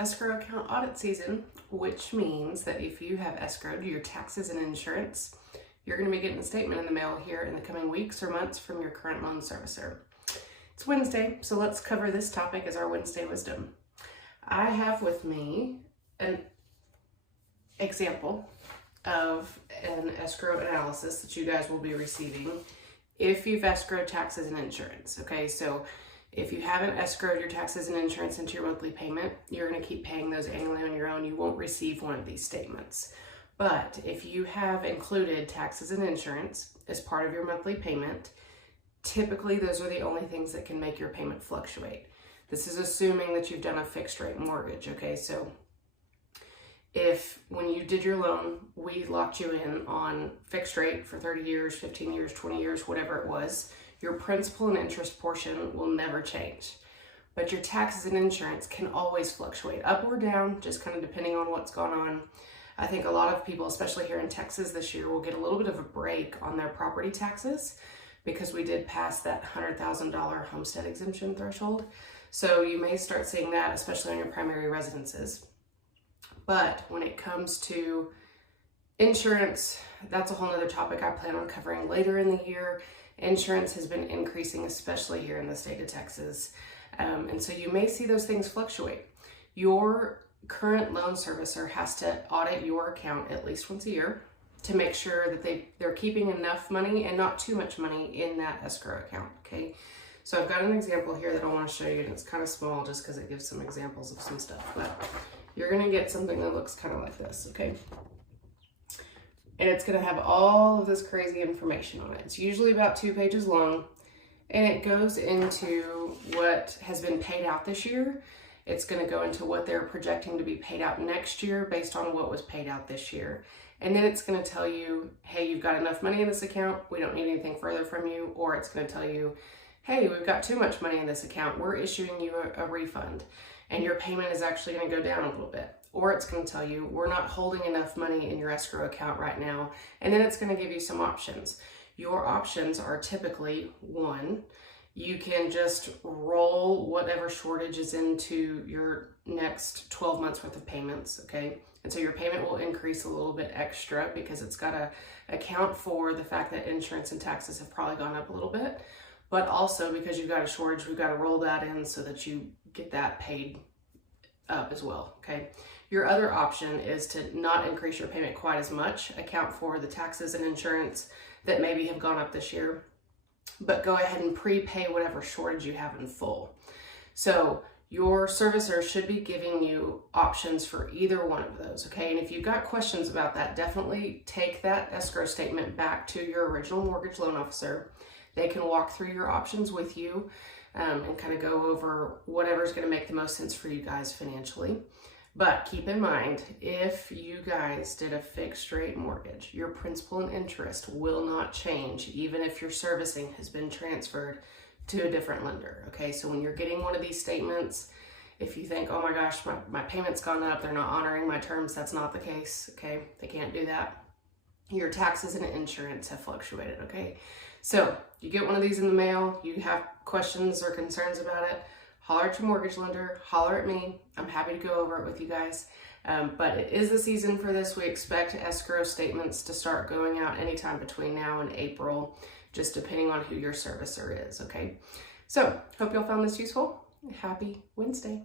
escrow account audit season, which means that if you have escrowed your taxes and insurance, you're going to be getting a statement in the mail here in the coming weeks or months from your current loan servicer. It's Wednesday, so let's cover this topic as our Wednesday wisdom. I have with me an example of an escrow analysis that you guys will be receiving if you've escrowed taxes and insurance. Okay, so if you haven't escrowed your taxes and insurance into your monthly payment, you're going to keep paying those annually on your own. You won't receive one of these statements. But if you have included taxes and insurance as part of your monthly payment, typically those are the only things that can make your payment fluctuate. This is assuming that you've done a fixed rate mortgage. Okay, so if when you did your loan, we locked you in on fixed rate for 30 years, 15 years, 20 years, whatever it was, your principal and interest portion will never change. But your taxes and insurance can always fluctuate up or down, just kind of depending on what's going on. I think a lot of people, especially here in Texas this year, will get a little bit of a break on their property taxes because we did pass that $100,000 homestead exemption threshold. So you may start seeing that, especially on your primary residences. But when it comes to insurance, that's a whole nother topic I plan on covering later in the year. Insurance has been increasing, especially here in the state of Texas. And so you may see those things fluctuate. Your current loan servicer has to audit your account at least once a year to make sure that they're keeping enough money and not too much money in that escrow account, okay? So I've got an example here that I want to show you, and it's kind of small just because it gives some examples of some stuff, but you're going to get something that looks kind of like this, okay? And it's going to have all of this crazy information on it. It's usually about 2 pages long, and it goes into what has been paid out this year. It's going to go into what they're projecting to be paid out next year based on what was paid out this year. And then it's going to tell you, hey, you've got enough money in this account. We don't need anything further from you. Or it's going to tell you, hey, we've got too much money in this account. We're issuing you a refund, and your payment is actually going to go down a little bit. Or it's going to tell you, we're not holding enough money in your escrow account right now. And then it's going to give you some options. Your options are typically, one, you can just roll whatever shortage is into your next 12 months worth of payments, okay? And so your payment will increase a little bit extra because it's got to account for the fact that insurance and taxes have probably gone up a little bit. But also because you've got a shortage, we've got to roll that in so that you get that paid up as well, okay? Your other option is to not increase your payment quite as much, account for the taxes and insurance that maybe have gone up this year, but go ahead and prepay whatever shortage you have in full. So your servicer should be giving you options for either one of those, okay? And if you've got questions about that, definitely take that escrow statement back to your original mortgage loan officer. They can walk through your options with you and kind of go over whatever's going to make the most sense for you guys financially. But keep in mind, if you guys did a fixed rate mortgage, your principal and interest will not change, even if your servicing has been transferred to a different lender, okay? So when you're getting one of these statements, if you think, oh my gosh, my payment's gone up, they're not honoring my terms, that's not the case, okay? They can't do that. Your taxes and insurance have fluctuated, okay? So you get one of these in the mail, you have questions or concerns about it, holler at your mortgage lender, holler at me. I'm happy to go over it with you guys. But it is the season for this. We expect escrow statements to start going out anytime between now and April, just depending on who your servicer is, okay? So, hope y'all found this useful. Happy Wednesday.